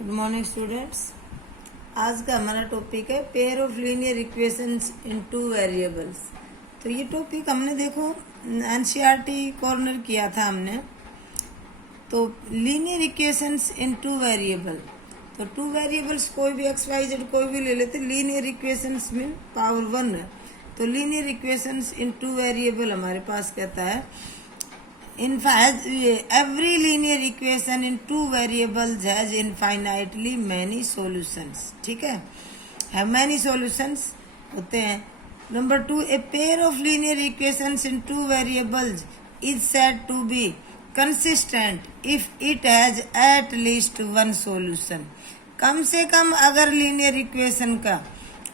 Good morning students. आज का हमारा टॉपिक है pair of linear equations in two variables. तो ये टॉपिक हमने देखो एनसीईआरटी कॉर्नर किया था हमने। तो linear equations in two variable, तो टू वेरिएबल्स कोई भी एक्स वाई जेड कोई भी ले लेते, लीनियर इक्वेशंस में पावर 1 है। तो linear equations in two variable हमारे पास कहता है in fact every linear equation in two variables has infinitely many solutions। ठीक है, have many solutions होते हैं। Number 2, a pair of linear equations in two variables is said to be consistent if it has at least one solution। कम से कम अगर linear equation का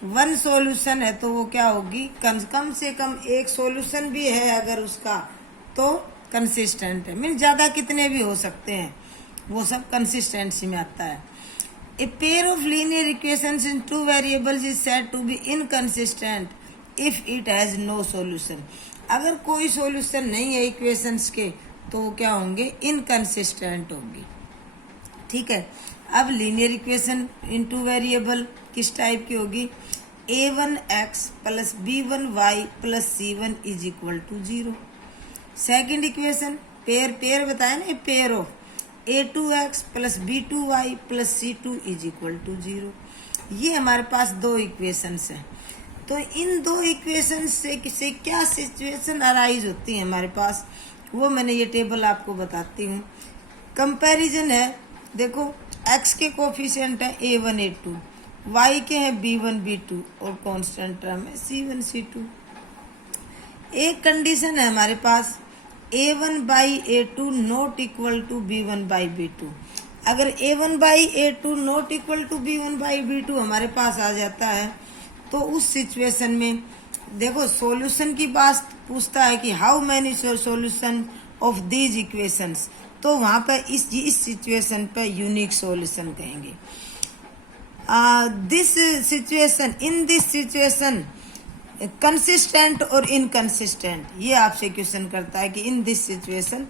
one solution है तो वो क्या होगी, कम से कम एक सॉल्यूशन भी है अगर उसका तो कंसिस्टेंट है। मीन ज्यादा कितने भी हो सकते हैं, वो सब कंसिस्टेंसी में आता है। A pair of linear equations in two variables is said to be inconsistent if it has no solution. अगर कोई सॉल्यूशन नहीं है इक्वेशंस के तो वो क्या होंगे, इनकंसिस्टेंट होंगी। ठीक है, अब linear equation in two variable किस टाइप की होगी, a1x plus b1y plus c1 is equal to 0। Second equation pair बताया ना, pair of a2x plus b2y plus c2 is equal to 0। ये हमारे पास दो इक्वेशंस हैं। तो इन दो इक्वेशंस से क्या सिचुएशन अराइज होती है हमारे पास, वो मैंने ये टेबल आपको बताती हूँ। कंपैरिजन है, देखो x के कोफिशिएंट है a1 a2, y के हैं b1 b2 और कांस्टेंट टर्म है c1 c2। एक कंडीशन है हमारे पास a1 by a2 not equal to b1 by b2। अगर a1 by a2 not equal to b1 by b2 हमारे पास आ जाता है तो उस सिचुएशन में देखो सॉल्यूशन की बात पूछता है कि how many solution of these equations, तो वहां पर इस सिचुएशन पे यूनिक सॉल्यूशन कहेंगे। इन दिस सिचुएशन कंसिस्टेंट और इनकंसिस्टेंट, ये आपसे क्वेश्चन करता है कि इन दिस सिचुएशन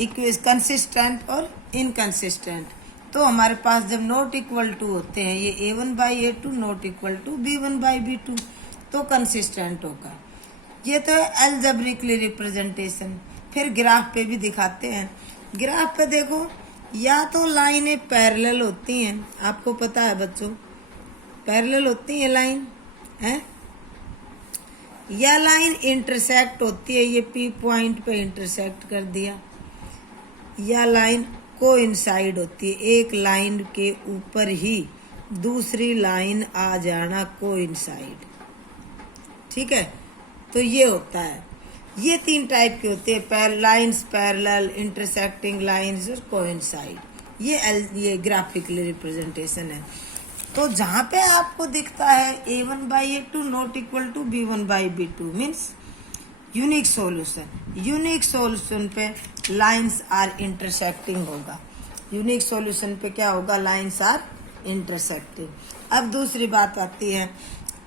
कंसिस्टेंट और इनकंसिस्टेंट। तो हमारे पास जब नॉट इक्वल टू होते हैं ये a1 by a2 not equal to b1 by b2 तो कंसिस्टेंट होगा। ये तो है एल्जेब्रिकली रिप्रेजेंटेशन। फिर ग्राफ पे भी दिखाते हैं। ग्राफ पे देखो या तो लाइनें पैरेलल होती हैं, आपको पता है बच्चों पैरेलल होती है लाइन है, या लाइन इंटरसेक्ट होती है, ये P पॉइंट पे इंटरसेक्ट कर दिया, या लाइन कोइंसाइड होती है, एक लाइन के ऊपर ही दूसरी लाइन आ जाना कोइंसाइड। ठीक है, तो ये होता है। ये तीन टाइप के होते हैं, लाइंस पैरेलल, इंटरसेक्टिंग लाइंस और कोइंसाइड। ये ग्राफिकली रिप्रेजेंटेशन है। तो जहां पे आपको दिखता है a1 by a2 not equal to b1 by b2 means unique solution. Unique solution पे लाइंस आर इंटरसेक्टिंग होगा। यूनिक सॉल्यूशन पे क्या होगा, लाइंस आर इंटरसेक्टिंग। अब दूसरी बात आती है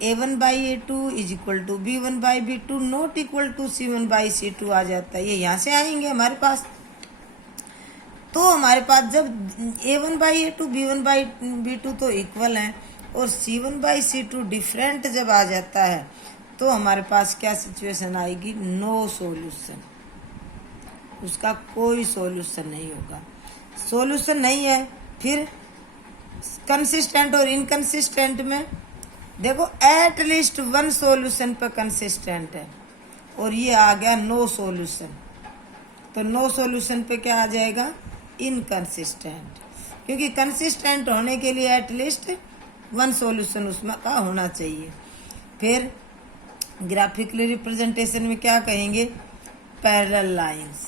a1 by a2 is equal to b1 by b2 not equal to c1 by c2 आ जाता है। ये यहाँ से आएंगे हमारे पास। तो हमारे पास जब a1 by a2 b1 by b2 तो इक्वल हैं और c1 बाई c2 डिफरेंट जब आ जाता है तो हमारे पास क्या सिचुएशन आएगी, नो सॉल्यूशन। उसका कोई सॉल्यूशन नहीं होगा। सॉल्यूशन नहीं है, फिर कंसिस्टेंट और इनकंसिस्टेंट में देखो एट लीस्ट वन सॉल्यूशन पर कंसिस्टेंट है और ये आ गया नो सॉल्यूशन। तो नो सॉल्यूशन पे क्या आ जाएगा, इनकंसिस्टेंट, क्योंकि कंसिस्टेंट होने के लिए एटलीस्ट वन सॉल्यूशन उसमें का होना चाहिए। फिर ग्राफिकली रिप्रेजेंटेशन में क्या कहेंगे, parallel lines.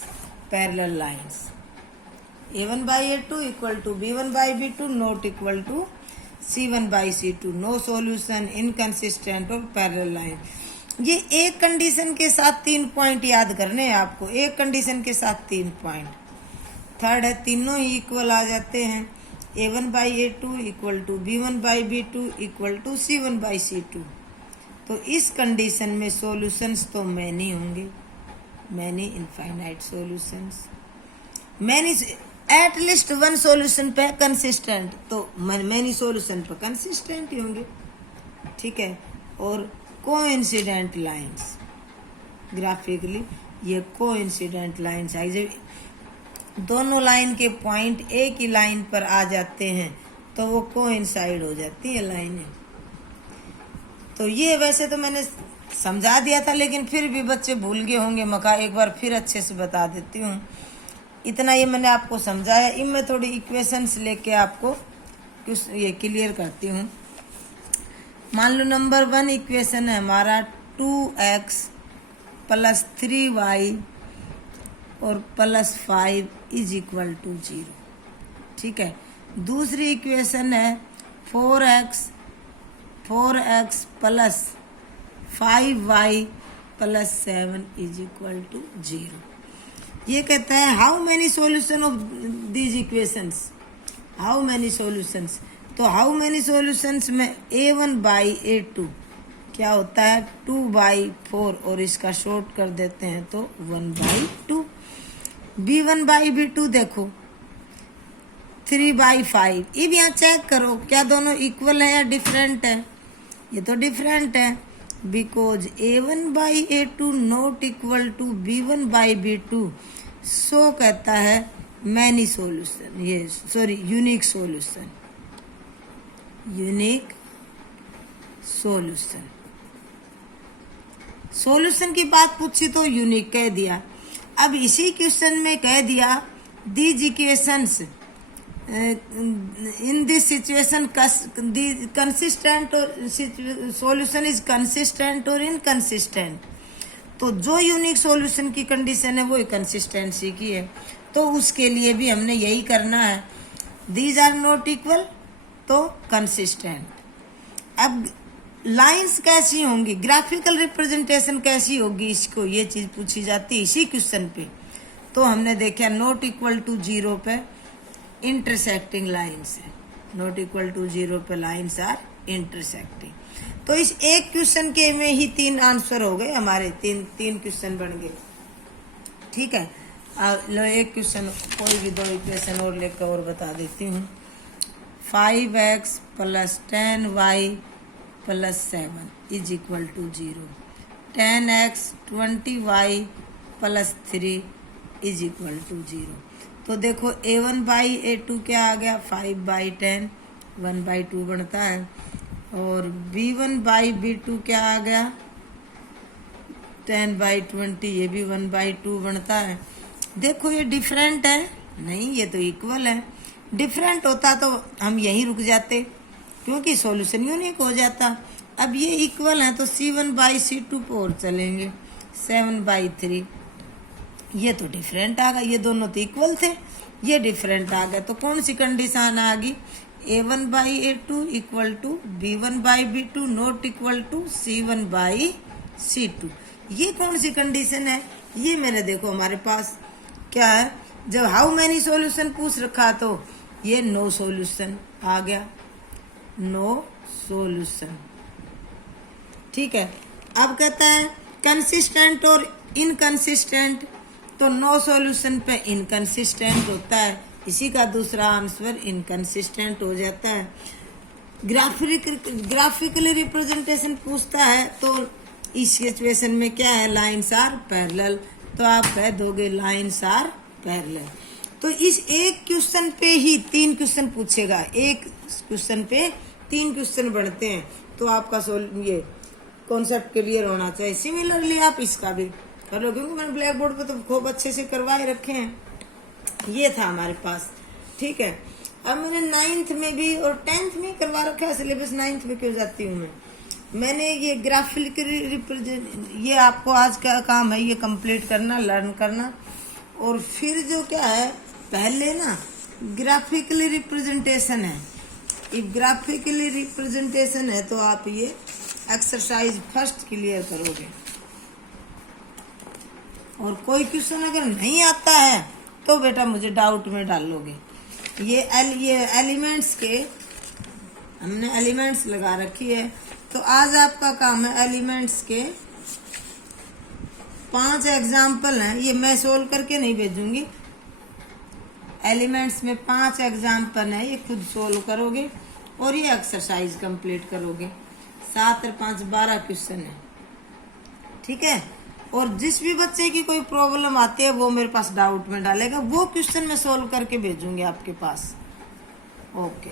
Parallel lines a1 by a2 equal to b1 by b2 not equal to c1 by c2, no solution, inconsistent और पैरेलल लाइन। ये एक कंडीशन के साथ 3 पॉइंट याद करने हैं आपको, एक कंडीशन के साथ 3 पॉइंट। थर्ड है तीनों ही इक्वल आ जाते हैं, a1 by a2 equal to b1 by b2 equal to c1 by c2। तो इस कंडीशन में सॉल्यूशंस तो मैनी होंगे, many infinite solutions. Many at least one solution पे कंसिस्टेंट, तो मैनी सॉल्यूशन पे कंसिस्टेंट ही होंगे, ठीक है। और कोइंसिडेंट लाइंस, ग्राफिकली ये कोइंसिडेंट लाइंस आई, जब दोनों लाइन के पॉइंट एक ही लाइन पर आ जाते हैं तो वो कोइंसाइड हो जाती है लाइनें। तो ये वैसे तो मैंने समझा दिया था, लेकिन फिर भी बच्चे भूल गए होंगे, मका एक बार फिर अच्छे से बता देती हूँ। इतना ये मैंने आपको समझाया, इनमें थोड़ी इक्वेशंस लेके आपको कुछ ये क्लियर करती हूँ। मान लो नंबर 1 इक्वेशन है हमारा 2x + 3y और +5 = 0, ठीक है। दूसरी इक्वेशन है 4x + 5y + 7 = 0। ये कहता है how many solution of these equations, how many solutions. तो हाउ मैनी सॉल्यूशंस में a1/a2 क्या होता है 2/4, और इसका शॉर्ट कर देते हैं तो 1/2। b1/b2 देखो 3/5। अब यहाँ चेक करो क्या दोनों इक्वल है या डिफरेंट है, ये तो डिफरेंट है, because a1/a2 not equal to b1/b2, so कहता है मैनी सॉल्यूशन, ये sorry unique solution, unique solution. Solution की बात पूछी तो यूनिक कह दिया। अब इसी क्वेश्चन में कह दिया these equations in this situation consistent or solution is consistent or inconsistent। तो जो यूनिक सॉल्यूशन की कंडीशन है वो कंसिस्टेंसी की है, तो उसके लिए भी हमने यही करना है, दीज आर नॉट इक्वल तो कंसिस्टेंट। अब लाइंस कैसी होंगी, ग्राफिकल रिप्रेजेंटेशन कैसी होगी, इसको ये चीज पूछी जाती है इसी क्वेश्चन पे। तो हमने देखा नॉट इक्वल टू 0 पे इंटरसेक्टिंग लाइन्स है, नॉट इक्वल टू 0 पे लाइन्स आर इंटरसेक्टिंग। तो इस एक क्वेश्चन के में ही 3 आंसर हो गए हमारे, तीन क्वेश्चन बन गए, ठीक है। लो एक क्वेश्चन कोई भी 2 इक्वेशन और लेकर और बता देती हूँ। 5x + 10y + 7 = 0, 10x 20y + 3 = 0। तो देखो a1/a2 क्या आ गया 5/10, 1/2 बनता है, और b1/b2 क्या आ गया 10/20, ये भी 1/2 बनता है। देखो ये डिफरेंट है, नहीं ये तो इक्वल है। डिफरेंट होता तो हम यहीं रुक जाते, क्योंकि सॉल्यूशन यूनिक हो जाता। अब ये इक्वल है तो c1/c2 पे और चलेंगे, 7/3, ये तो डिफरेंट आ गया, ये दोनों तो इक्वल थे, ये डिफरेंट आ गया। तो कौन सी कंडीशन आ गई, a1/a2 = b1/b2 not equal to c1/c2। ये कौन सी कंडीशन है, ये मैंने देखो हमारे पास क्या है, जब हाउ मैनी सॉल्यूशन पूछ रखा तो ये नो सॉल्यूशन आ गया, नो सॉल्यूशन, ठीक है। अब कहता है कंसिस्टेंट और इनकंसिस्टेंट, तो नो सॉल्यूशन पे इनकंसिस्टेंट होता है, इसी का दूसरा आंसर इनकंसिस्टेंट हो जाता है। ग्राफिकली रिप्रेजेंटेशन पूछता है तो इस सिचुएशन में क्या है, लाइन्स आर पैरेलल, तो आप कह दोगे लाइन्स आर पैरेलल। तो इस एक क्वेश्चन पे ही 3 क्वेश्चन पूछेगा, एक क्वेश्चन पे 3 क्वेश्चन बढ़ते हैं, तो आपका ये कॉन्सेप्ट क्लियर होना चाहिए। सिमिलरली आप इसका भी कर लो, क्योंकि मैंने ब्लैक बोर्ड पे तो खूब अच्छे से करवाए रखे हैं। ये था हमारे पास, ठीक है। अब मैंने 9th में भी और 10th में करवा रखा है सिलेबस, 9th में क्यों जाती हूँ मैंने ये ग्राफिकली रिप्रेजेंट, ये आपको आज का काम है, ये कंप्लीट करना, लर्न करना। और फिर जो क्या है, पहले ना ग्राफिकली रिप्रेजेंटेशन है, ये ग्राफिकली रिप्रेजेंटेशन है, तो आप ये एक्सरसाइज फर्स्ट क्लियर करोगे। और कोई क्वेश्चन अगर नहीं आता है तो बेटा मुझे डाउट में डालोगे। ये एलिमेंट्स के हमने एलिमेंट्स लगा रखी है, तो आज आपका काम है एलिमेंट्स के 5 एग्जाम्पल हैं, ये मैं सोल्व करके नहीं भेजूंगी, एलिमेंट्स में 5 एग्जाम्पल है, ये खुद सोल्व करोगे और ये एक्सरसाइज कंप्लीट करोगे। 7 और 5 12 क्वेश्चन है, ठीक है। और जिस भी बच्चे की कोई प्रॉब्लम आती है वो मेरे पास डाउट में डालेगा, वो क्वेश्चन मैं सोल्व करके भेजूंगी आपके पास। ओके।